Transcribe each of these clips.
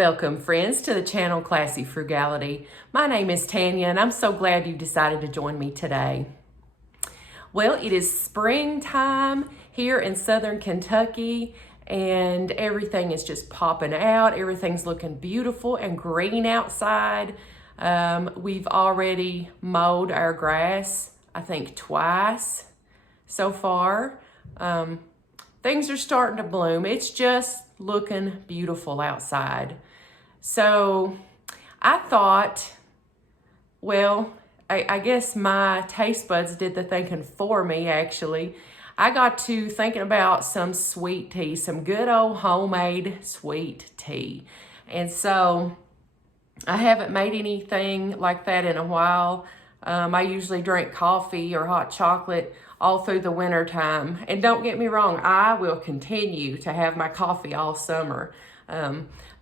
Welcome, friends, to the channel Classy Frugality. My name is Tanya, and I'm so glad you decided to join me today. Well, it is springtime here in southern Kentucky, and everything is just popping out. Everything's looking beautiful and green outside. We've already mowed our grass, I think, twice so far. Things are starting to bloom. It's just looking beautiful outside. So I thought, well, I guess my taste buds did the thinking for me, actually. I got to thinking about some sweet tea, some good old homemade sweet tea. And so I haven't made anything like that in a while. I usually drink coffee or hot chocolate all through the winter time. And don't get me wrong, I will continue to have my coffee all summer.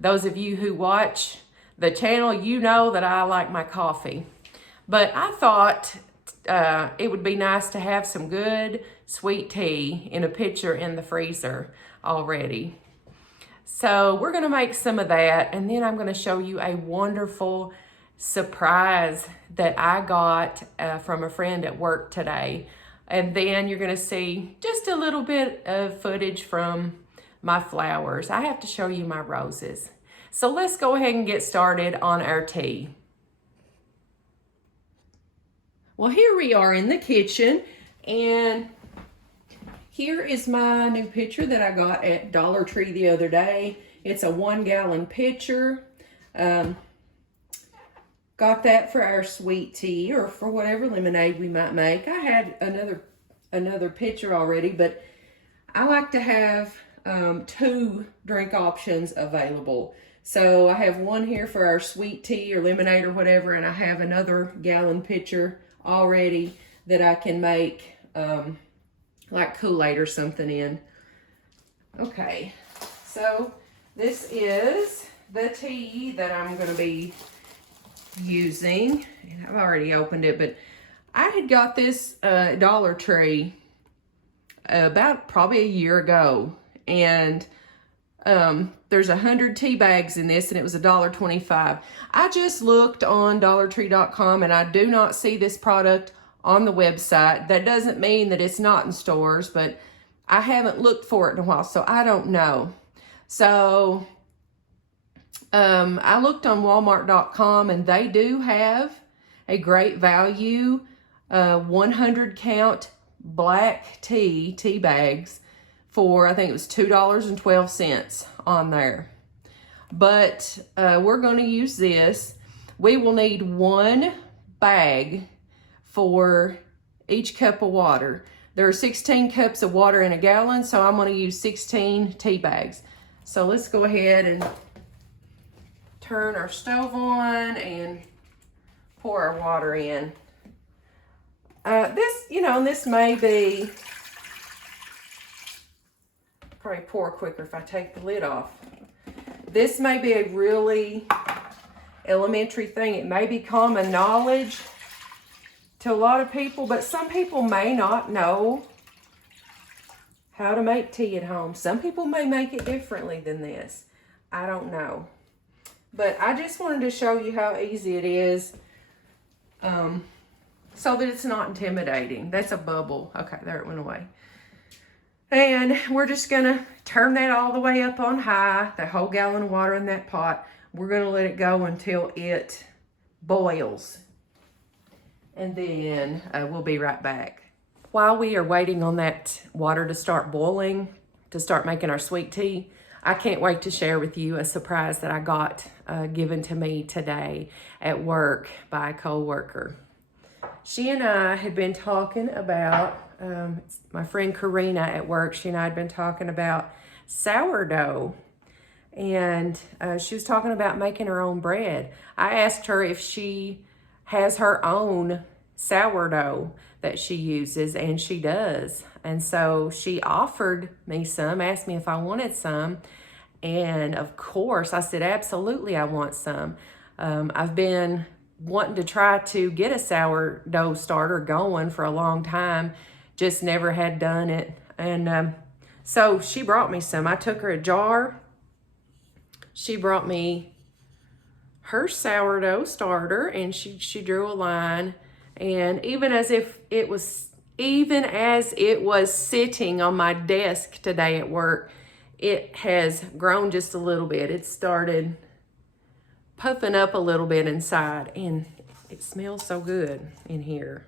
Those of you who watch the channel, you know that I like my coffee. But I thought it would be nice to have some good sweet tea in a pitcher in the freezer already. So we're gonna make some of that, and then I'm gonna show you a wonderful surprise that I got from a friend at work today. And then you're gonna see just a little bit of footage from my flowers. I have to show you my roses. So let's go ahead and get started on our tea. Well, here we are in the kitchen, and here is my new pitcher that I got at Dollar Tree the other day. It's a 1-gallon pitcher. Got that for our sweet tea or for whatever lemonade we might make. I had another pitcher already, but I like to have 2 drink options available. So I have one here for our sweet tea or lemonade or whatever, and I have another gallon pitcher already that I can make like Kool-Aid or something in. Okay, so this is the tea that I'm going to be using. I've already opened it, but I had got this Dollar Tree about probably a year ago, and there's 100 tea bags in this, and it was $1.25. I just looked on dollartree.com, and I do not see this product on the website. That doesn't mean that it's not in stores, but I haven't looked for it in a while, so I don't know. So I looked on walmart.com, and they do have a great value 100 count black tea bags for, I think it was $2.12 on there. But we're going to use this. We will need 1 bag for each cup of water. There are 16 cups of water in a gallon, so I'm going to use 16 tea bags. So let's go ahead and turn our stove on and pour our water in. This may be, probably pour quicker if I take the lid off. This may be a really elementary thing. It may be common knowledge to a lot of people, but some people may not know how to make tea at home. Some people may make it differently than this. I don't know. But I just wanted to show you how easy it is, so that it's not intimidating. That's a bubble. Okay, there it went away. And we're just gonna turn that all the way up on high, the whole gallon of water in that pot. We're gonna let it go until it boils. And then we'll be right back. While we are waiting on that water to start boiling, to start making our sweet tea, I can't wait to share with you a surprise that I got given to me today at work by a co-worker. She and I had been talking about, my friend Karina at work, she and I had been talking about sourdough. And she was talking about making her own bread. I asked her if she has her own sourdough that she uses, and she does. And so she offered me some, asked me if I wanted some, and of course I said absolutely I want some. I've been wanting to try to get a sourdough starter going for a long time, just never had done it. And so she brought me some. I took her a jar. she brought me her sourdough starter, and she drew a line, and even as it was sitting on my desk today at work, it has grown just a little bit. It started puffing up a little bit inside, and it smells so good in here.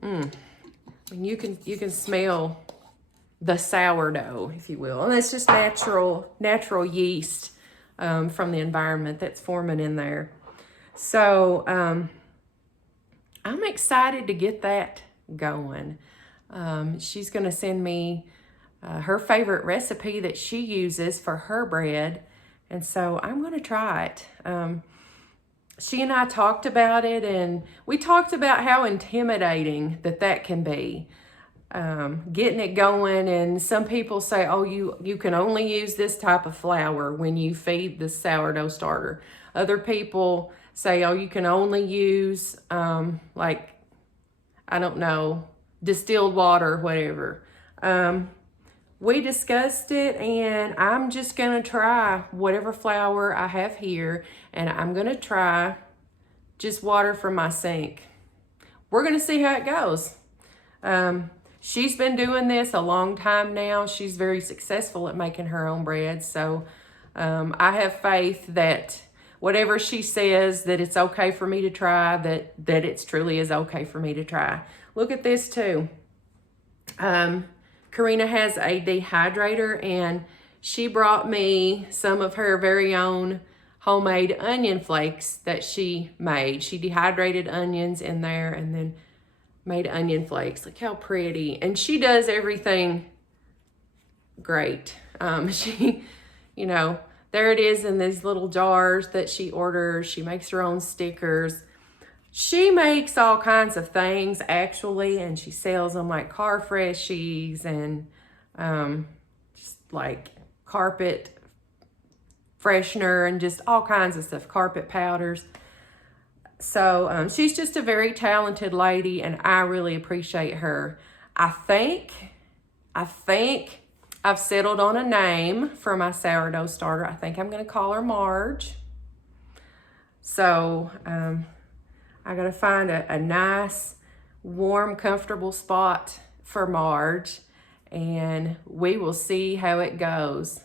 And you can smell the sourdough, if you will, and that's just natural yeast from the environment that's forming in there. So I'm excited to get that going. She's going to send me her favorite recipe that she uses for her bread, and so I'm going to try it. She and I talked about it, and we talked about how intimidating that can be, getting it going. And some people say, oh, you can only use this type of flour when you feed the sourdough starter. Other people say, oh, you can only use like, I don't know, distilled water or whatever. We discussed it, and I'm just going to try whatever flour I have here, and I'm going to try just water from my sink. We're going to see how it goes. She's been doing this a long time now. She's very successful at making her own bread, so I have faith that whatever she says that it's okay for me to try, that it truly is okay for me to try. Look at this too. Karina has a dehydrator, and she brought me some of her very own homemade onion flakes that she made. She dehydrated onions in there and then made onion flakes. Look how pretty. And she does everything great. She, there it is in these little jars that she orders. She makes her own stickers. She makes all kinds of things, actually, and she sells them like car freshies and just like carpet freshener and just all kinds of stuff, carpet powders. So she's just a very talented lady, and I really appreciate her. I think I've settled on a name for my sourdough starter. I think I'm going to call her Marge. So I got to find a nice, warm, comfortable spot for Marge, and we will see how it goes,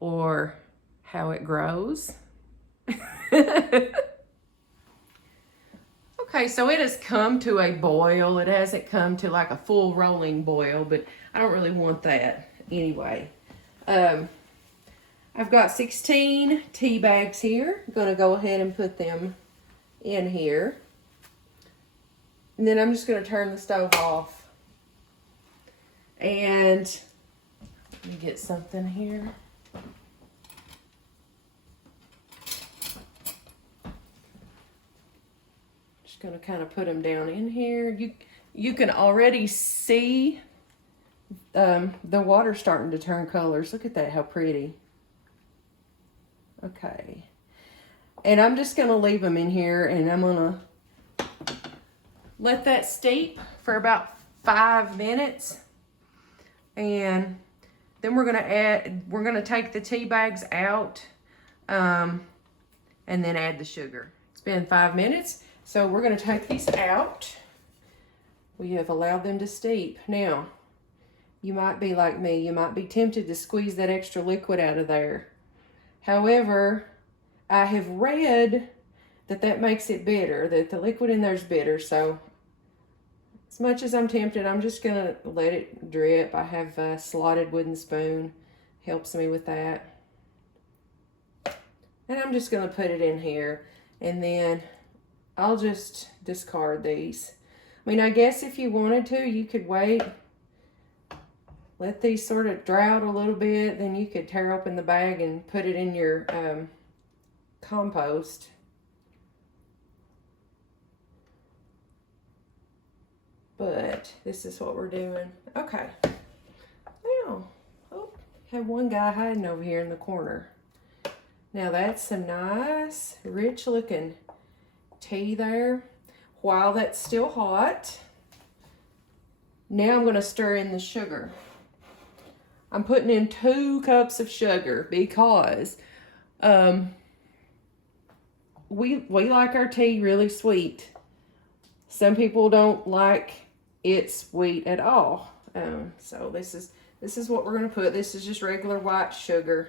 or how it grows. Okay, so it has come to a boil. It hasn't come to like a full rolling boil, but I don't really want that anyway. I've got 16 tea bags here. I'm going to go ahead and put them in here. And then I'm just going to turn the stove off. And let me get something here. Just going to kind of put them down in here. You can already see the water starting to turn colors. Look at that, how pretty. Okay. And I'm just going to leave them in here, and I'm going to let that steep for about 5 minutes. And then we're going to take the tea bags out and then add the sugar. It's been 5 minutes, so we're going to take these out. We have allowed them to steep. Now, you might be like me. You might be tempted to squeeze that extra liquid out of there. However, I have read that makes it bitter, that the liquid in there is bitter. So as much as I'm tempted, I'm just going to let it drip. I have a slotted wooden spoon. Helps me with that. And I'm just going to put it in here. And then I'll just discard these. I mean, I guess if you wanted to, you could wait. Let these sort of dry out a little bit. Then you could tear open the bag and put it in your compost. But this is what we're doing. Okay. Now, have one guy hiding over here in the corner. Now that's some nice, rich looking tea there. While that's still hot, now I'm going to stir in the sugar. I'm putting in 2 cups of sugar because we like our tea really sweet. Some people don't like it sweet at all. So this is what we're going to put. This is just regular white sugar.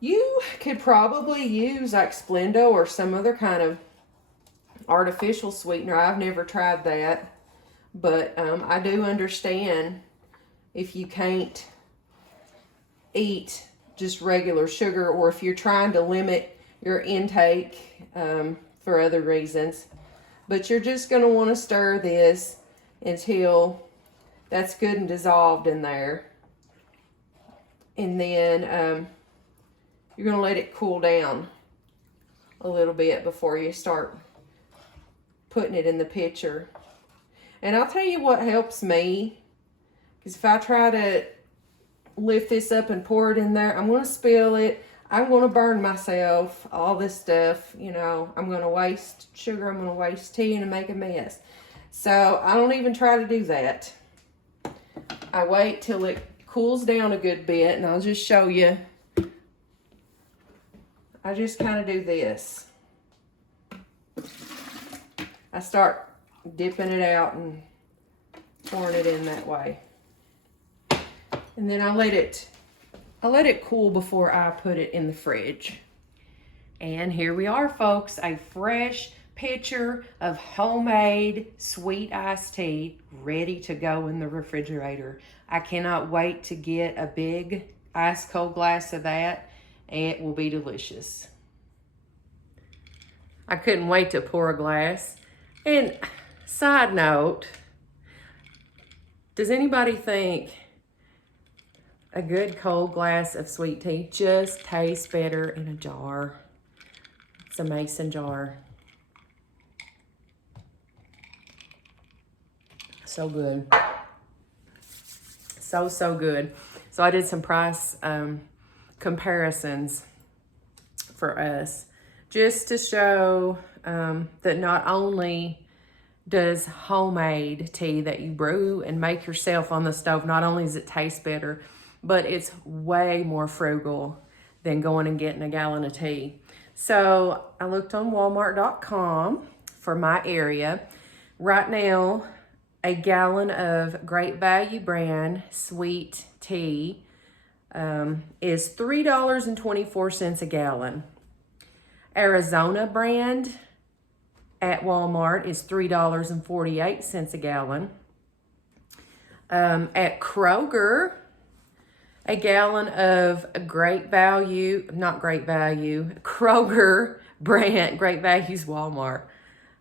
You could probably use like Splenda or some other kind of artificial sweetener. I've never tried that, but I do understand if you can't eat just regular sugar, or if you're trying to limit your intake for other reasons. But you're just going to want to stir this until that's good and dissolved in there. And then you're going to let it cool down a little bit before you start putting it in the pitcher. And I'll tell you what helps me, because if I try to lift this up and pour it in there, I'm going to spill it. I'm going to burn myself, all this stuff, you know. I'm going to waste sugar, I'm going to waste tea, and make a mess. So I don't even try to do that. I wait till it cools down a good bit, and I'll just show you. I just kind of do this. I start dipping it out and pouring it in that way. And then I let it cool before I put it in the fridge. And here we are, folks, a fresh pitcher of homemade sweet iced tea ready to go in the refrigerator. I cannot wait to get a big ice cold glass of that. It will be delicious. I couldn't wait to pour a glass. And side note, does anybody think a good cold glass of sweet tea just tastes better in a jar? It's a mason jar. So good. So good. So I did some price comparisons for us, just to show that not only does homemade tea that you brew and make yourself on the stove, not only does it taste better, but it's way more frugal than going and getting a gallon of tea. So I looked on Walmart.com for my area. Right now, a gallon of Great Value brand sweet tea is $3.24 a gallon. Arizona brand at Walmart is $3.48 a gallon. At Kroger, a gallon of Great Value, not Great Value, Kroger brand, Great Value's Walmart.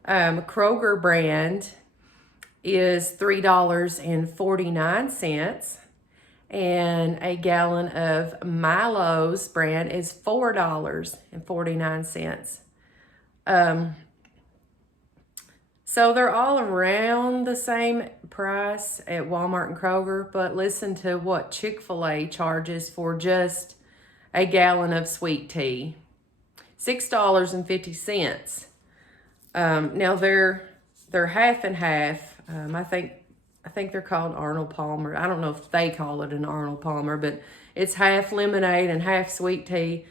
Kroger brand is $3.49. And a gallon of Milo's brand is $4.49. So they're all around the same price at Walmart and Kroger, but listen to what Chick-fil-A charges for just a gallon of sweet tea. $6.50. Now they're half and half. I think they're called Arnold Palmer. I don't know if they call it an Arnold Palmer, but it's half lemonade and half sweet tea.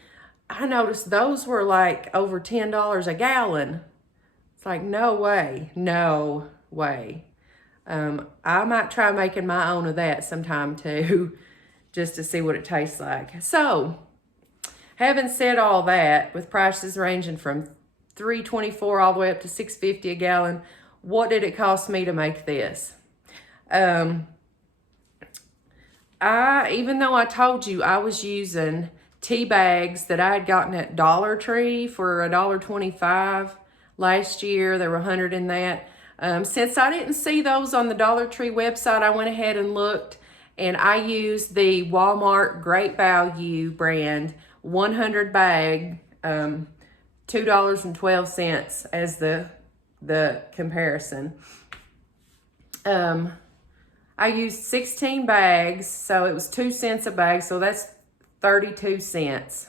I noticed those were like over $10 a gallon. It's like, no way, no way. I might try making my own of that sometime too, just to see what it tastes like. So, having said all that, with prices ranging from $3.24 all the way up to $6.50 a gallon, what did it cost me to make this? Even though I told you I was using tea bags that I had gotten at Dollar Tree for $1.25 last year, there were 100 in that. Since I didn't see those on the Dollar Tree website, I went ahead and looked, and I used the Walmart Great Value brand 100 bag, $2.12 as the comparison. I used 16 bags, so it was 2 cents a bag, so that's 32 cents.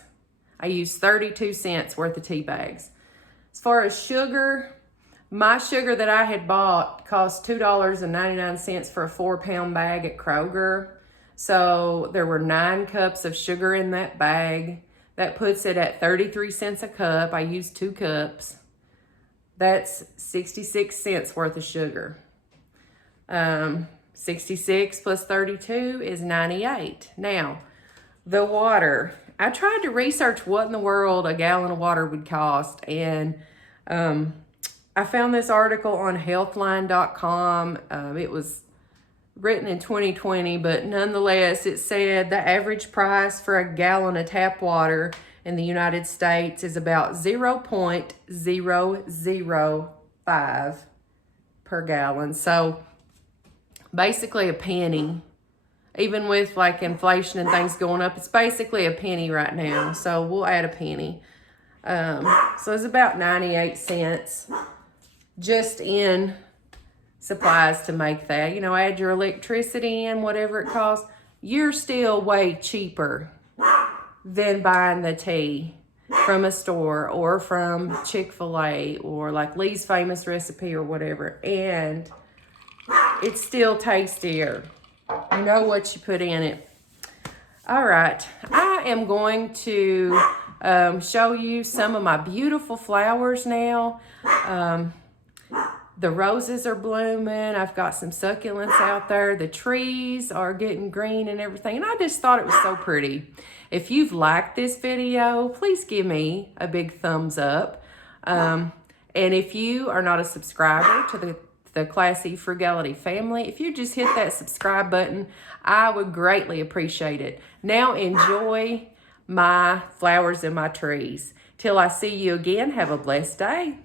I used 32 cents worth of tea bags. As far as sugar, my sugar that I had bought cost $2.99 for a 4-pound bag at Kroger. So there were 9 cups of sugar in that bag. That puts it at 33 cents a cup. I used 2 cups. That's 66 cents worth of sugar. 66 plus 32 is 98. Now, the water. I tried to research what in the world a gallon of water would cost, and I found this article on healthline.com. It was written in 2020, but nonetheless, it said the average price for a gallon of tap water in the United States is about 0.005 per gallon. So basically a penny. Even with like inflation and things going up, it's basically a penny right now. So we'll add a penny. So it's about 98 cents just in supplies to make that. You know, add your electricity in, whatever it costs. You're still way cheaper than buying the tea from a store or from Chick-fil-A or like Lee's Famous Recipe or whatever. And it's still tastier. You know what you put in it. All right, I am going to show you some of my beautiful flowers now. The roses are blooming. I've got some succulents out there. The trees are getting green and everything. And I just thought it was so pretty. If you've liked this video, please give me a big thumbs up. And if you are not a subscriber to the Classy Frugality family, if you just hit that subscribe button, I would greatly appreciate it. Now enjoy my flowers and my trees. Till I see you again, have a blessed day.